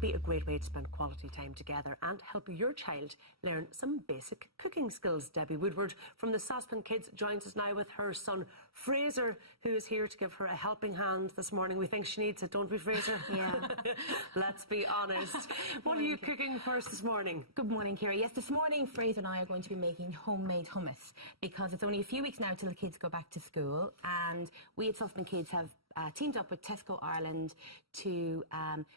can be a great way to spend quality time together and help your child learn some basic cooking skills. Debbie Woodward from the Saucepan Kids joins us now with her son Fraser, who is here to give her a helping hand this morning. We think she needs it, don't we, Fraser? Yeah. Let's be honest. What are you cooking for us this morning? Good morning, Kira. Yes, this morning Fraser and I are going to be making homemade hummus because it's only a few weeks now till the kids go back to school, and we at Saucepan Kids have teamed up with Tesco Ireland to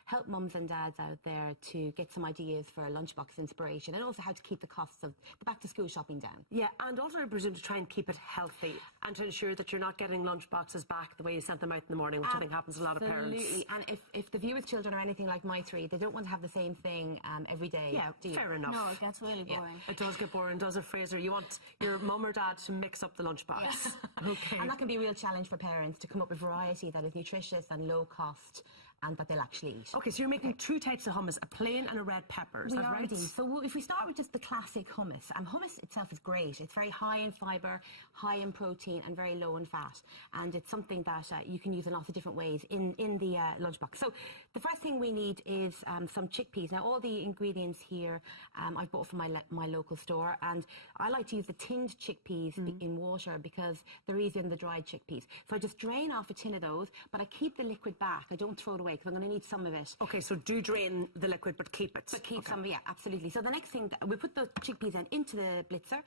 help mums and dads out there to get some ideas for lunchbox inspiration, and also how to keep the costs of the back to school shopping down. Yeah, and also I presume to try and keep it healthy and to ensure that you're not getting lunch boxes back the way you sent them out in the morning, which I think happens to a lot of parents. Absolutely, and if the viewers' children are anything like my three, they don't want to have the same thing every day. Yeah, fair enough. No, it gets really boring. Yeah, it does get boring, does it, Fraser? You want your mum or dad to mix up the lunchbox. Yes. Okay. And that can be a real challenge for parents to come up with variety that is nutritious and low cost and that they'll actually eat. Okay, so you're making two types of hummus, a plain and a red pepper, is that right? Indeed. So if we start with just the classic hummus, hummus itself is great. It's very high in fibre, high in protein and very low in fat. And it's something that you can use in lots of different ways in the lunchbox. So the first thing we need is some chickpeas. Now all the ingredients here I've bought from my local store, and I like to use the tinned chickpeas in water because they're easier than the dried chickpeas. So I just drain off a tin of those, but I keep the liquid back. I don't throw it away because I'm going to need some of it. Okay, so do drain the liquid, but keep it. But keep some, yeah, absolutely. So the next thing, we put the chickpeas then into the blitzer,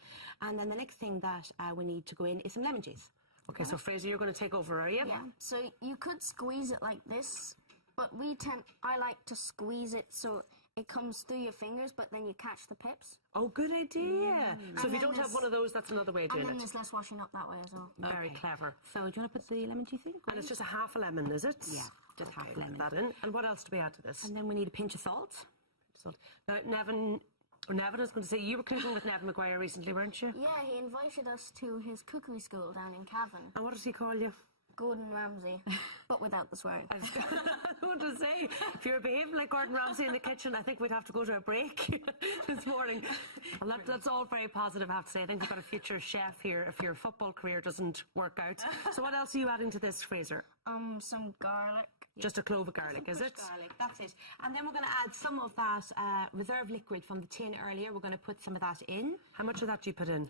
and then the next thing that we need to go in is some lemon juice. Okay, so Fraser, you're going to take over, are you? Yeah. So you could squeeze it like this, but I like to squeeze it so it comes through your fingers, but then you catch the pips. Oh, good idea. So if you don't have one of those, that's another way of doing And then it. there's less washing up that way as well. Very clever. So do you want to put the lemon juice in? And it's just a half a lemon, is it? Yeah, just half a lemon. Put that in. And what else do we add to this? And then we need a pinch of salt. Now, Nevin, I was going to say, you were cooking with Nevin Maguire recently, weren't you? Yeah, he invited us to his cookery school down in Cavan. And what does he call you? Gordon Ramsay, but without the swearing. I was going to say, if you're behaving like Gordon Ramsay in the kitchen, I think we'd have to go to a break this morning. Well, that's all very positive, I have to say. I think we've got a future chef here if your football career doesn't work out. So what else are you adding to this, Fraser? Some garlic. Just a clove of garlic, is it? Garlic, that's it. And then we're going to add some of that reserve liquid from the tin earlier. We're going to put some of that in. How much of that do you put in?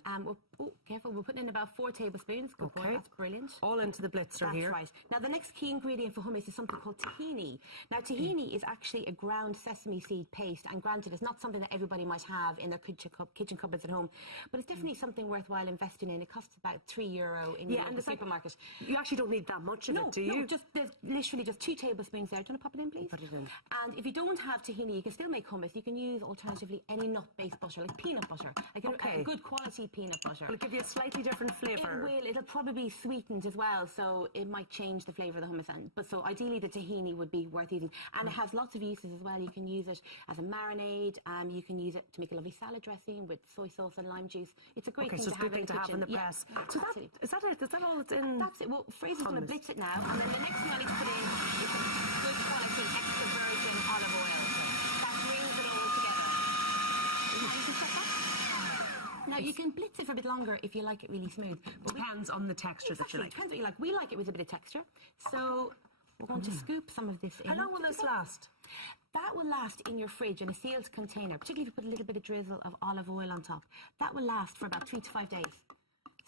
Careful, we're putting in about 4 tablespoons. Good boy, that's brilliant. All into the blitzer here. That's right. Now, the next key ingredient for hummus is something called tahini. Now, tahini is actually a ground sesame seed paste, and granted, it's not something that everybody might have in their kitchen cupboards at home, but it's definitely something worthwhile investing in. It costs about €3 in the supermarket. You actually don't need that much of it, do you? No, there's literally just 2 tablespoons there. Do you want to pop it in, please? Put it in. And if you don't have tahini, you can still make hummus. You can use, alternatively, any nut-based butter, like peanut butter. Like a good quality peanut butter. Will it give you a slightly different flavour? It will. It'll probably be sweetened as well, so it might change the flavour of the hummus. But so ideally the tahini would be worth using. And it has lots of uses as well. You can use it as a marinade. You can use it to make a lovely salad dressing with soy sauce and lime juice. It's a great thing so to have in the kitchen. In the press. Yeah, so is that it? Is that all that's in? That's it. Well, Fraser's going to blitz it now. And then the next thing I need to put in is some good quality extra virgin olive oil. That brings it all together. Now, you can blitz it for a bit longer if you like it really smooth. But depends on the texture that you like. Depends what you like. We like it with a bit of texture. So we're going to scoop some of this in. How long will this last? That will last in your fridge in a sealed container, particularly if you put a little bit of drizzle of olive oil on top. That will last for about 3 to 5 days.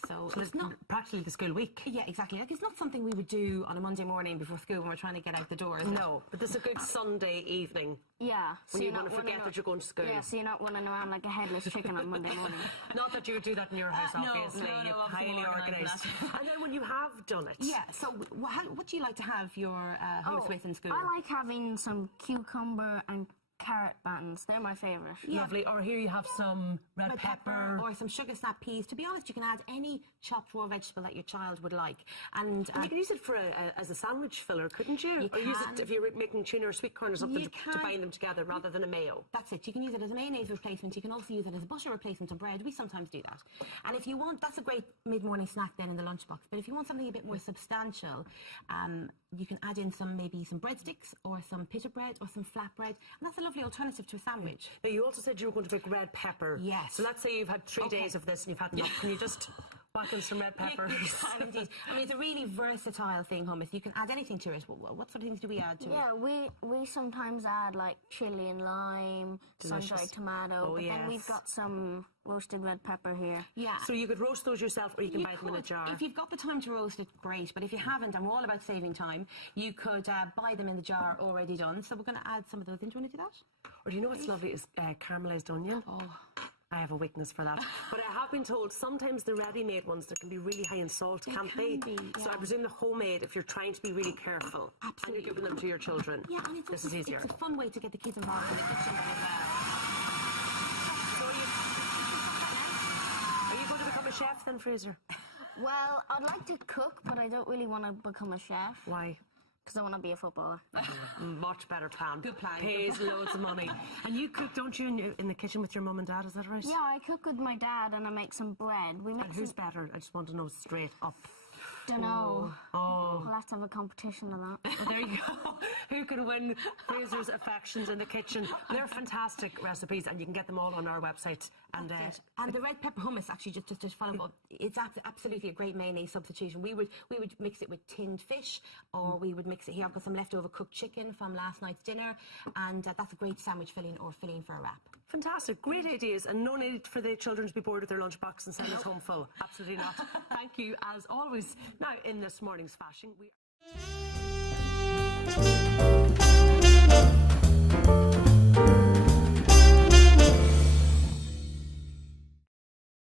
So it's not practically the school week. Yeah, exactly. Like, it's not something we would do on a Monday morning before school when we're trying to get out the door. No, but this is a good Sunday evening. Yeah. When you want to forget that you're going to school. Yeah, so you're not running around like a headless chicken on Monday morning. Not that you would do that in your house, obviously. No, you're highly organised. And then when you have done it. Yeah, so what do you like to have your hummus with in school? I like having some cucumber and carrot buttons. They're my favourite. Yeah. Lovely. Or here you have some red pepper. Or some sugar snap peas. To be honest, you can add any chopped raw vegetable that your child would like. And you could use it for as a sandwich filler, couldn't you? Or use it if you're making tuna or sweet corn or something to bind them together rather than a mayo. That's it. You can use it as a mayonnaise replacement. You can also use it as a butter replacement of bread. We sometimes do that. And if you want, that's a great mid-morning snack then in the lunchbox. But if you want something a bit more substantial, you can add in maybe some breadsticks or some pita bread or some flatbread. And that's a lovely alternative to a sandwich. Now, you also said you were going to make red pepper. Yes. So let's say you've had 3 days of this and you've had enough. Can you just Whacking some red peppers. You can indeed. I mean, it's a really versatile thing, hummus. You can add anything to it. What sort of things do we add to it? Yeah, we sometimes add like chili and lime, sun-dried tomato. Oh, but yes. then we've got some roasted red pepper here. Yeah. So you could roast those yourself, or you can buy them in a jar. If you've got the time to roast it, great. But if you haven't, and we're all about saving time, you could buy them in the jar already done. So we're going to add some of those in. Do you want to do that? Or do you know what's lovely is caramelised onion? Oh. I have a weakness for that. But I have been told sometimes the ready-made ones, they can be really high in salt, can't they? So I presume the homemade, if you're trying to be really careful, and you're giving them to your children, Yeah, and this is easier. It's a fun way to get the kids involved in the kitchen as well. So are you going to become a chef then, Fraser? Well, I'd like to cook, but I don't really want to become a chef. Why? Because I want to be a footballer. Much better plan. Good plan. Pays loads of money. And you cook, don't you, in the kitchen with your mum and dad, is that right? Yeah, I cook with my dad and I make some bread. We make And who's better? I just want to know straight up. Don't know. Oh. We'll have to have a competition of that. Well, there you go. Who can win Fraser's affections in the kitchen? They're fantastic recipes, and you can get them all on our website. And And the red pepper hummus, actually, just to follow up, it's absolutely a great mayonnaise substitution. We would mix it with tinned fish, or we would mix it here. I've got some leftover cooked chicken from last night's dinner, and that's a great sandwich filling or filling for a wrap. fantastic, great ideas, and no need for the children to be bored with their lunchbox and send us home full. Absolutely not. Thank you, as always. Now, in this morning's fashion, we